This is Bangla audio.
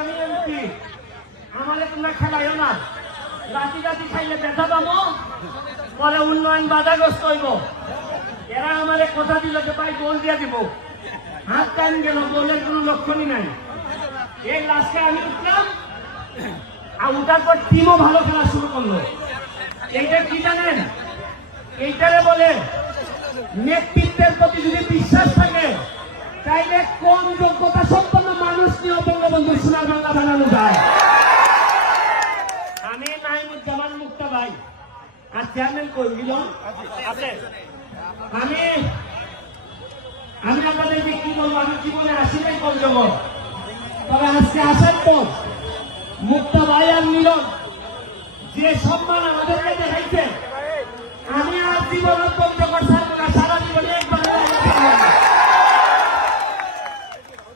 আমি এমপি, আমারে তোমরা খেলাইও না। রাতি রাতি খাইলে ব্যথা পাবো, পরে উন্নয়ন বাধাগ্রস্ত হইব। এরা আমারে কথা দিল যে ভাই গোল দিয়ে দিব, হাত টাইম গেল, গোলের কোনো লক্ষণই নাই। এই লাস্টে আমি উঠলাম, আর উঠার পর টিমও ভালো খেলা শুরু করলো। এইটা কি জানেন? এইটারে বলে নেতৃত্বের প্রতি যদি বিশ্বাস থাকে, তাইলে কোন যোগ্যতা সম্পন্ন মানুষ নিয়ে বঙ্গবন্ধু সোনার বাংলা বানানো যায়। আমি নাইমুজ্জামান মুক্তা ভাই আর চেয়ারম্যান কই দিল আছে। আমি আপনাদেরকে কি বলবো, আমি জীবনে আসিলাই কম জগৎ, তবে আজকে আসার পর মুক্তা ভাই আর মিলন যে সম্মান আমাদেরকে দেখাইছে, আমি আর জীবন কম জগৎ সারা জীবনে একবার